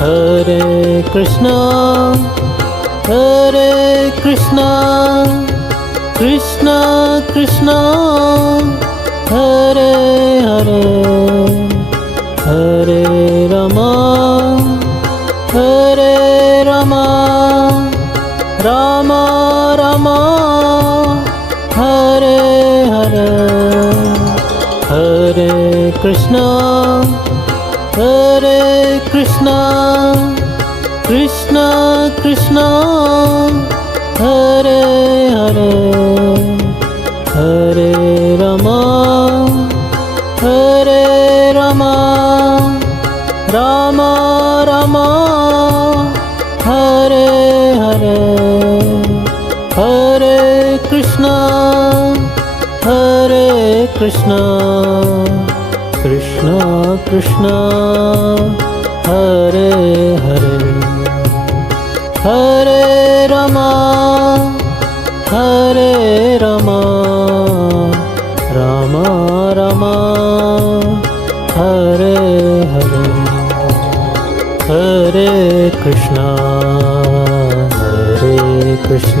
Hare Krishna Hare Krishna Krishna Krishna Hare Hare Hare Rama Hare Rama Rama Rama Hare Hare Hare Krishna Hare Krishna Krishna Krishna, Hare Hare Hare Rama Hare Rama, Rama, Rama, Hare Hare Hare Krishna Hare Krishna. Krishna Krishna Hare Hare. Hare Rama Hare Rama. Hare Hare. Hare Krishna Hare Krishna.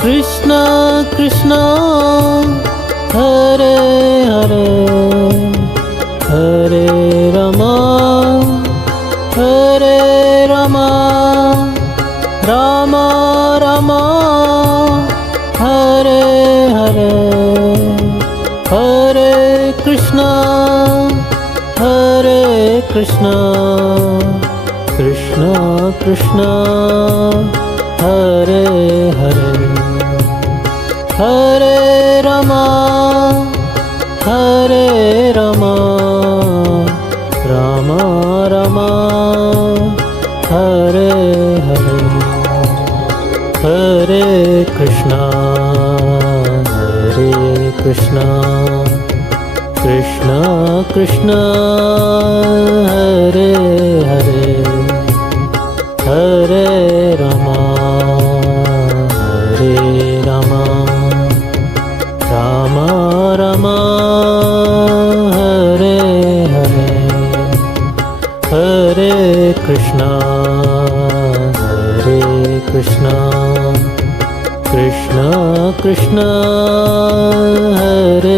Krishna Krishna, Hare Hare Hare Rama Hare Rama, Rama, Rama, Hare Hare Hare Krishna Hare Krishna Krishna Krishna, Hare Hare. Hare Rama Hare Rama Ram Rama Hare Hare Hare Krishna Hare Krishna Krishna Krishna Hare Krishna Hare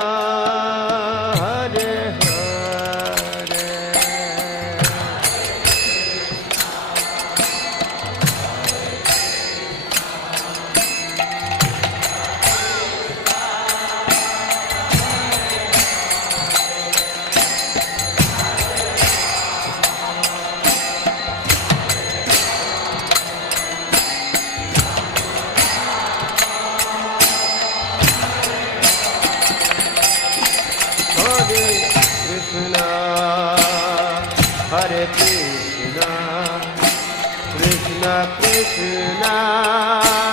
Krishna Krishna.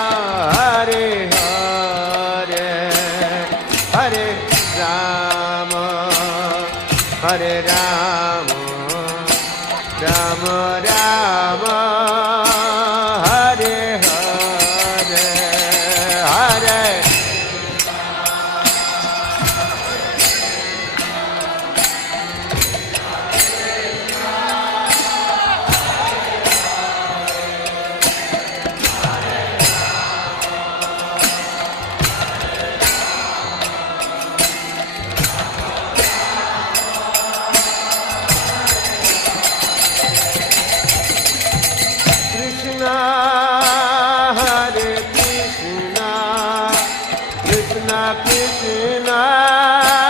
Krishna